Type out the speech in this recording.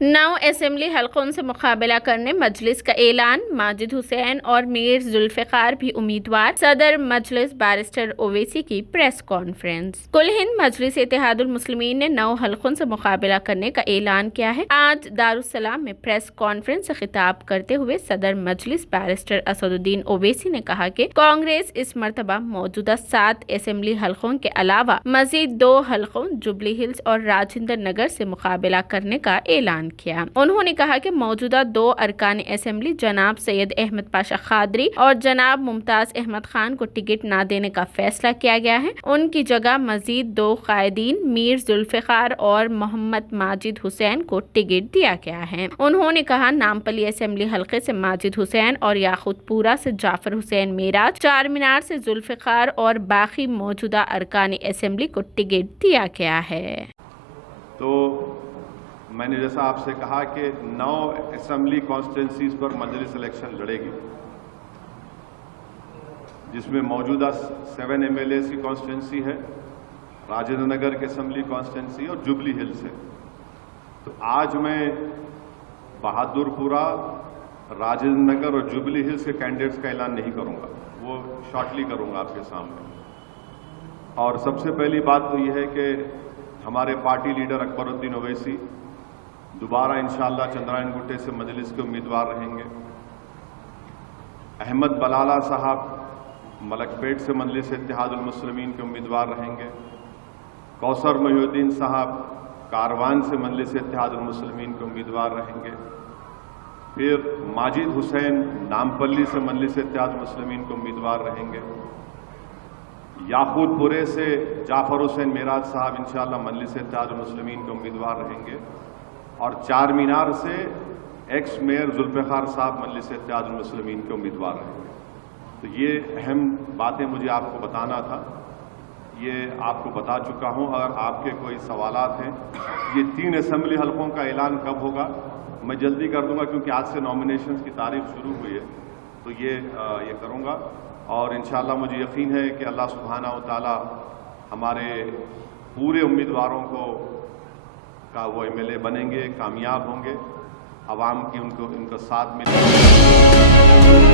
9 assembly حلقوں سے مقابلہ کرنے مجلس کا اعلان، ماجد حسین اور میر ذوالفقار بھی امیدوار، صدر مجلس بیرسٹر اویسی کی پریس کانفرنس۔ کل ہند مجلس اتحاد المسلمین نے 9 حلقوں سے مقابلہ کرنے کا اعلان کیا ہے۔ آج دارالسلام میں پریس کانفرنس سے خطاب کرتے ہوئے صدر مجلس بیرسٹر اسد الدین اویسی نے کہا کہ کانگریس اس مرتبہ موجودہ 7 اسمبلی حلقوں کے علاوہ مزید 2 حلقوں جوبلی ہلز اور راجندر نگر سے مقابلہ کرنے کا اعلان کیا۔ انہوں نے کہا کہ موجودہ 2 ارکان اسمبلی جناب سید احمد پاشا قادری اور جناب ممتاز احمد خان کو ٹکٹ نہ دینے کا فیصلہ کیا گیا ہے۔ ان کی جگہ مزید 2 قائدین میر ذوالفقار اور محمد ماجد حسین کو ٹکٹ دیا گیا ہے۔ انہوں نے کہا نامپلی اسمبلی حلقے سے ماجد حسین اور یاقوت پورہ سے جعفر حسین میراج، چار مینار سے ذوالفقار اور باقی موجودہ ارکان اسمبلی کو ٹکٹ دیا گیا ہے۔ تو میں نے جیسا آپ سے کہا کہ 9 اسمبلی کانسٹیٹوئنسیز پر مجلس الیکشن لڑے گی، جس میں موجودہ 7 MLAs کی کانسٹیٹوئنسی ہے، راجندر نگر کی اسمبلی کانسٹیٹوئنسی اور جوبلی ہلز ہے۔ تو آج میں بہادر پورہ، راجندر نگر اور جوبلی ہلز کے کینڈیڈیٹس کا اعلان نہیں کروں گا، وہ شارٹلی کروں گا آپ کے سامنے۔ اور سب سے پہلی بات تو یہ ہے کہ ہمارے پارٹی لیڈر اکبر الدین اویسی دوبارہ انشاءاللہ چندرائن گٹے سے مجلس کے امیدوار رہیں گے۔ احمد بلالہ صاحب ملک پیٹ سے مجلس اتحاد المسلمین کے امیدوار رہیں گے۔ کوثر محی الدین صاحب کاروان سے مجلس اتحاد المسلمین کے امیدوار رہیں گے۔ پھر ماجد حسین نامپلی سے مجلس اتحاد المسلمین کے امیدوار رہیں گے۔ یاقوت پورے سے جعفر حسین میراج صاحب انشاءاللہ مجلس اتحاد المسلمین کے امیدوار رہیں گے، اور چار مینار سے ایکس میئر ذوالفقار صاحب مجلس اتحاد المسلمین کے امیدوار رہیں گے۔ تو یہ اہم باتیں مجھے آپ کو بتانا تھا، یہ آپ کو بتا چکا ہوں۔ اگر آپ کے کوئی سوالات ہیں، یہ 3 اسمبلی حلقوں کا اعلان کب ہوگا میں جلدی کر دوں گا، کیونکہ آج سے نامینیشنز کی تاریخ شروع ہوئی ہے، تو یہ کروں گا۔ اور انشاءاللہ مجھے یقین ہے کہ اللہ سبحانہ و تعالی ہمارے پورے امیدواروں کو کا وہ MLA بنیں گے، کامیاب ہوں گے، عوام کی ان کو ساتھ ملے گا۔